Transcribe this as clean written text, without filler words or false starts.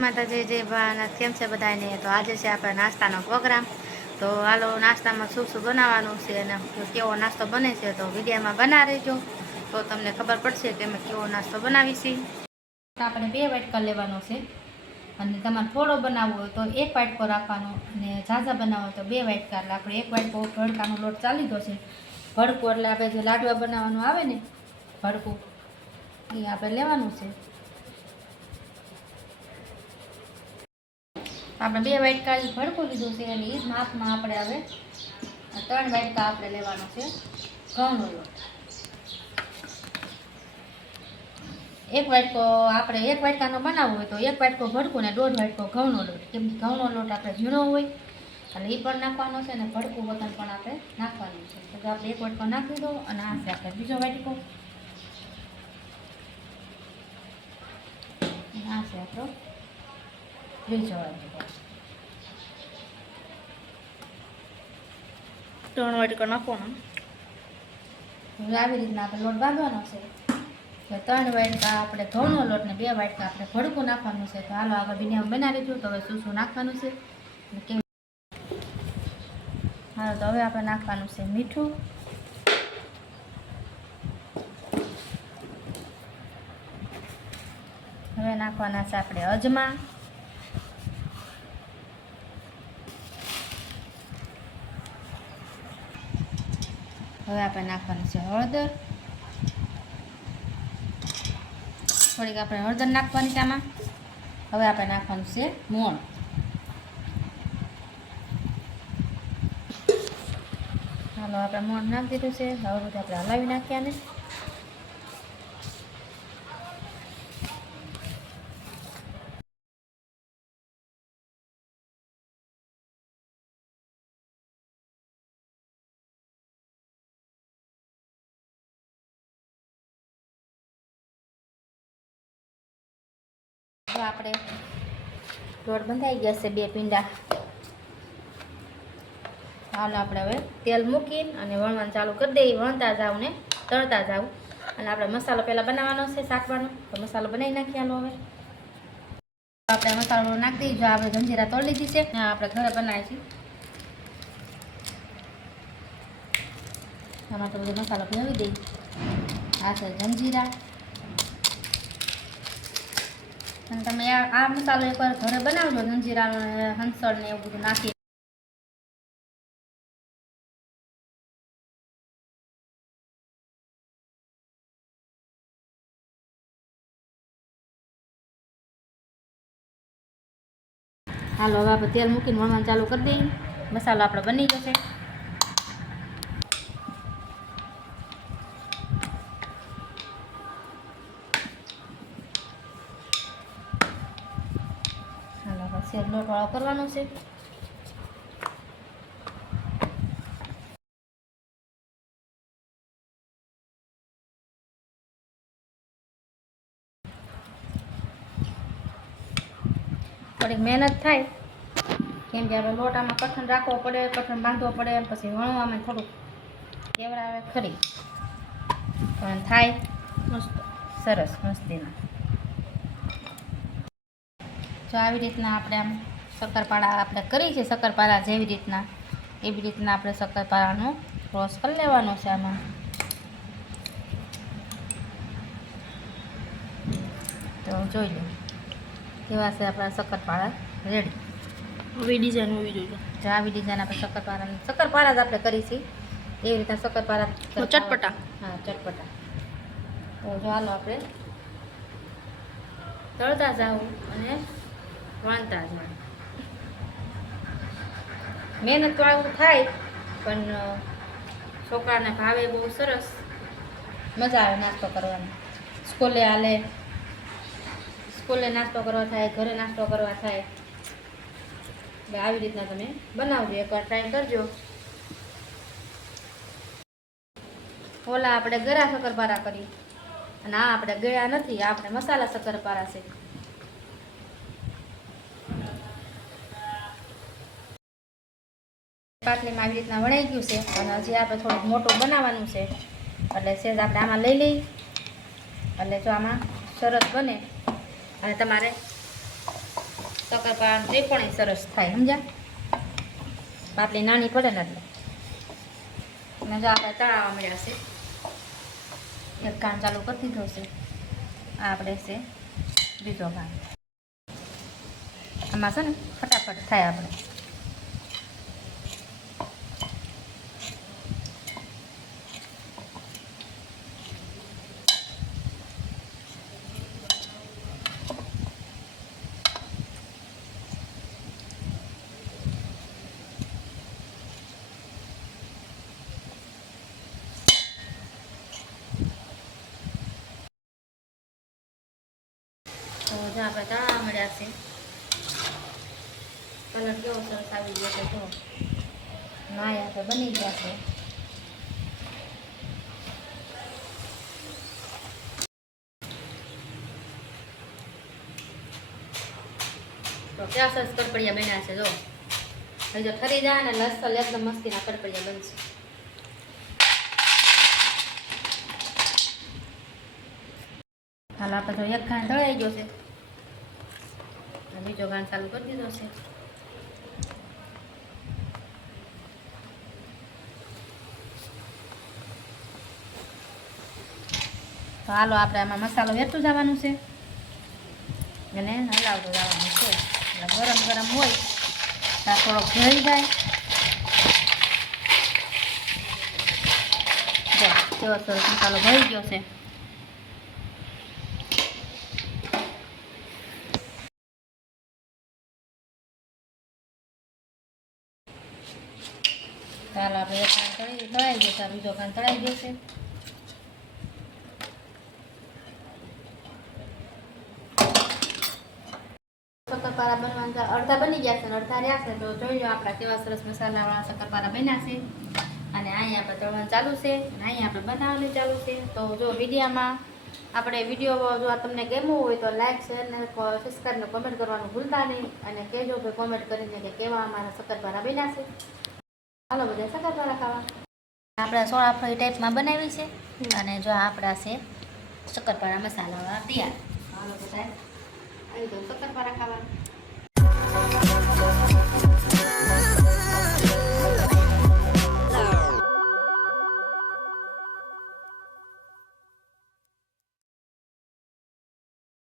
માતાજી જય ભવાનાથ, કેમ છે બધાને? તો આજે છે આપણે નાસ્તાનો પ્રોગ્રામ. તો હાલો નાસ્તામાં શું શું બનાવવાનું છે અને કેવો નાસ્તો બને છે તો વિડીયોમાં બના રહેજો, તો તમને ખબર પડશે કે અમે કેવો નાસ્તો બનાવીશું. આપણે 2 વાટકા લેવાનો છે અને તમારે થોડો બનાવવો હોય તો 1 વાટકો રાખવાનો અને ઝાઝા બનાવવો હોય તો 2 વાટકા. એટલે આપણે 1 વાટકો ભડકાનો લોટ ચાલી ગયો છે. ભડકું એટલે આપણે જે લાડવા બનાવવાનું આવે ને ભડકું, એ આપણે લેવાનું છે. આપણે 2 વાટકા ભડકું લીધું છે અને એ જ માપમાં આપણે હવે 3 વાટકા આપણે લેવાનો છે ઘઉંનો લોટ. 1 વાટકો આપણે 1 વાટકાનો બનાવવો હોય તો 1 વાટકો ભડકું ને 1.5 વાટકો ઘઉંનો લોટ. કેમ કે ઘઉંનો લોટ આપણે ઝીણો હોય અને એ પણ નાખવાનો છે અને ભડકું વતન પણ આપણે નાખવાનું છે. તો આપણે 1 વાટકો નાખી દો અને આ છે આપણે બીજો વાટકો, આ છે આપણો ત્રીજો વાટકો. 3 વાટકો નાખવાનો. આવી રીતના આપણે લોટ બાંધવાનો છે. 3 વાટકા આપણે ઘઉંનો લોટ ને 2 વાટકા આપણે ભડકું નાખવાનું છે. તો હાલો આગળ વિડીયો બનાવી દઉં. તો હવે શું શું નાખવાનું છે કેમ. હાલો તો હવે આપણે નાખવાનું છે મીઠું, હવે નાખવાના છે આપણે અજમા, હવે આપણે નાખવાનું છે હળદર, થોડીક આપણે હળદર નાખવાની છે આમાં. હવે આપણે નાખવાનું છે મોણ. હાલો આપણે મોણ નાખી દીધું છે. હવે બધું આપણે હલાવી નાખ્યા ને આપણે લોટ બંધાઈ ગયા છે 2 પીંડા. હાલો આપણે હવે તેલ મૂકીને અને વણવાનું ચાલુ કરી દઈએ. વણતા જાવ ને તળતા જાવ. અને આપણે મસાલો પહેલાં બનાવવાનો છે શાકવાનો, તો મસાલો બનાવી નાખીએ. હાલો હવે આપણે મસાલો નાખી દઈએ. જો આપણે જંજીરા તળી લીધી છે, આપણે ઘરે બનાવીએ છીએ. આમાં તો બધો મસાલો ભેળવી દઈએ. આ છે જંજીરા. અને તમે આ મસાલો એકવાર ઘરે બનાવજો, જંજીરાનો હંસળ ને એવું બધું નાખી. હાલો હવે આપણે તેલ મૂકીને વણવાનું ચાલુ કરી દઈએ. મસાલો આપણો બની જશે. હાલો હવે સેજ લોટવાળો કરવાનો છે. થોડીક મહેનત થાય, કેમ કે આપણે લોટ આમાં કઠણ રાખવો પડે, કઠણ બાંધવો પડે, પછી વણવામાં થોડુંક કેવડાવે ખરી, પણ થાય મસ્ત સરસ મસ્તીના. જો આવી રીતના આપણે આમ શક્કરપારા આપણે કરી છે, શક્કરપારા જેવી રીતના એવી રીતના આપણે શક્કરપારાનો ક્રોસ કરી લેવાનો છે આમાં. તો જોઈ લો કેવા છે આપણા શક્કરપારા રેડી. આવી ડિઝાઇન હોવી જોઈએ. જો આવી ડિઝાઇન આપણે શક્કરપારા જ આપણે કરી છે એવી રીતના શક્કરપારા ચટપટા. હા ચટપટા. તો જો હાલો આપણે તળતા જાવ અને વણતા જાવ. મહેનત વાળું થાય પણ છોકરાને ભાવે બહુ સરસ, મજા આવે નાસ્તો કરવાની. સ્કૂલે હાલે, સ્કૂલે નાસ્તો કરવા થાય, ઘરે નાસ્તો કરવા થાય. એટલે આવી રીતના તમે બનાવજો, એકવાર ટ્રાય કરજો. ઓલા આપણે ગળા શક્કરપારા કરી અને આ આપણે ગળ્યા નથી, આ આપણે મસાલા શક્કરપારા છે. પાટલીમાં આવી રીતના વણાઈ ગયું છે અને હજી આપણે થોડુંક મોટું બનાવવાનું છે. એટલે સેજ આપણે આમાં લઈ લઈએ. એટલે જો આમાં સરસ બને અને તમારે શક્કરપારા ત્રિકોણી સરસ થાય, સમજ્યા? પાટલી નાની પડે ને એટલે. અને જો આપણે તળાવવા મળ્યા છે, એક કામ ચાલુ કરી દીધો છે, આ આપણે છે બીજો કામ. આમાં છે ને ફટાફટ થાય આપણે. તો જો આપણે તળાવવા મળ્યા છે, કલર કેવો સરસ આવી ગયો છે. જો નાયા આપણે બની ગયા છે. તો ક્યાં સરસ કડપડિયા બન્યા છે. જો હવે જો ઠરી જાય ને લસલ એકદમ મસ્તીના કડપડિયા બનશે. હાલ આપણે તો એક ઘાણ તળાઈ ગયો છે, બીજો ઘાણ ચાલુ કરી દીધો છે. તો હાલો આપણે આમાં મસાલો વેરતું જવાનું છે અને હલાવતું જવાનું છે. એટલે ગરમ ગરમ હોય ત્યાં થોડોક ભળી જાય. જો કેવો સરસ મસાલો ભળી ગયો છે. ચાલો આપણે એક કાન તળાઈ જશે, બીજો કાન તળાઈ જશે. શક્કરપારા બનવાના અડધા બની ગયા છે અને અડધા રહ્યા છે. તો જોઈ લો આપણા કેવા સરસ મસાલાવાળા શક્કરપારા બન્યા છે. અને અહીંયા આપણે તળવાનું ચાલુ છે અને અહીંયા આપણે બનાવવાનું ચાલુ છે. તો જો વિડીયોમાં આપણે વિડીયો જો તમને ગમ્યું હોય તો લાઈક શેર ને સબસ્ક્રાઈબ ને કોમેન્ટ કરવાનું ભૂલતા નહીં. અને કહેજો કે કોમેન્ટ કરીને કે કેવા અમારા શક્કરપારા બન્યા છે. હાલો બધા શક્કરપારા ખાવા. આપણે સોળાફળી ટાઈપમાં બનાવી છે અને જો આપણા છે શક્કરપારા મસાલાવાળા તૈયાર. હાલો બધા આવી જાઓ શક્કરપારા ખાવા.